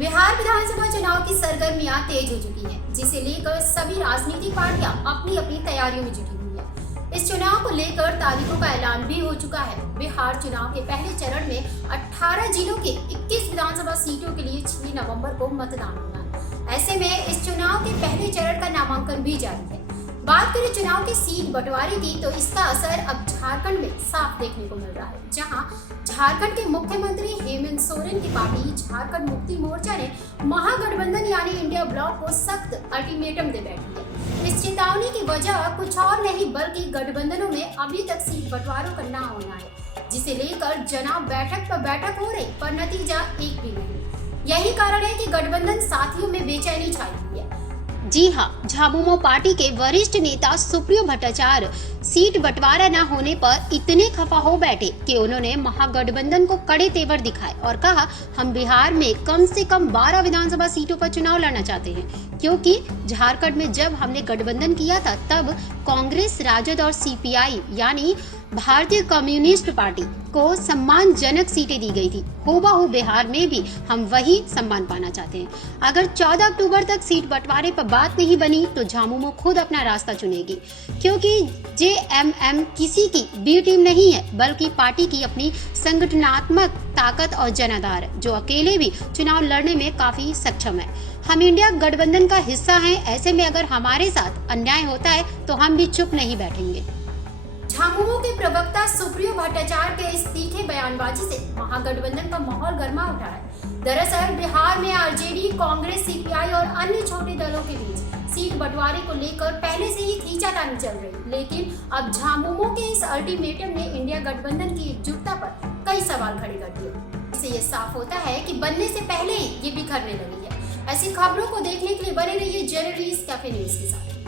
बिहार विधानसभा चुनाव की सरगर्मियां तेज हो चुकी हैं, जिसे लेकर सभी राजनीतिक पार्टियां अपनी अपनी तैयारियों में जुटी हुई हैं। इस चुनाव को लेकर तारीखों का ऐलान भी हो चुका है। बिहार चुनाव के पहले चरण में 18 जिलों के 21 विधानसभा सीटों के लिए 6 नवंबर को मतदान होना है। ऐसे में इस चुनाव के पहले चरण का नामांकन भी जारी है। बात करें चुनाव की सीट बंटवारे की, तो इसका असर अब झारखंड में साफ देखने को मिल रहा है, जहां झारखंड के मुख्यमंत्री हेमंत सोरेन की पार्टी झारखंड मुक्ति मोर्चा ने महागठबंधन यानी इंडिया ब्लॉक को सख्त अल्टीमेटम दे बैठी है। इस चेतावनी की वजह कुछ और नहीं बल्कि गठबंधनों में अभी तक सीट बंटवारों का ना होना है, जिसे लेकर जनाब बैठक पर बैठक हो रही पर नतीजा एक भी नहीं। यही कारण है कि गठबंधन साथियों में बेचैनी छाई हुई है। जी हाँ, झामुमो पार्टी के वरिष्ठ नेता सुप्रियो भट्टाचार्य सीट बंटवारा न होने पर इतने खफा हो बैठे कि उन्होंने महागठबंधन को कड़े तेवर दिखाए और कहा, हम बिहार में कम से कम 12 विधानसभा सीटों पर चुनाव लड़ना चाहते हैं, क्योंकि झारखंड में जब हमने गठबंधन किया था तब कांग्रेस, राजद और सीपीआई यानी भारतीय कम्युनिस्ट पार्टी को सम्मानजनक सीटें दी गई थी। हूबहू बिहार में भी हम वही सम्मान पाना चाहते हैं। अगर 14 अक्टूबर तक सीट बंटवारे पर बात नहीं बनी तो झामुमो खुद अपना रास्ता चुनेगी, क्योंकि जेएमएम किसी की बी टीम नहीं है बल्कि पार्टी की अपनी संगठनात्मक ताकत और जनाधार है, जो अकेले भी चुनाव लड़ने में काफी सक्षम है। हम इंडिया गठबंधन का हिस्सा हैं, ऐसे में अगर हमारे साथ अन्याय होता है तो हम भी चुप नहीं बैठेंगे। झामुमो के प्रवक्ता सुप्रियो भट्टाचार्य के इस तीखे बयानबाजी से महागठबंधन का माहौल गर्मा उठा है। दरअसल बिहार में आरजेडी, कांग्रेस, सीपीआई और अन्य छोटे दलों के बीच सीट बंटवारे को लेकर पहले से ही खींचातानी चल रही, लेकिन अब झामुमो के इस अल्टीमेटम ने इंडिया गठबंधन की एकजुटता पर कई सवाल खड़े कर दिए। इससे ये साफ होता है कि बनने से पहले ही ये बिखरने लगी है। ऐसी खबरों को देखने के लिए बने रहिए जर्नलिस्ट कैफे न्यूज के साथ।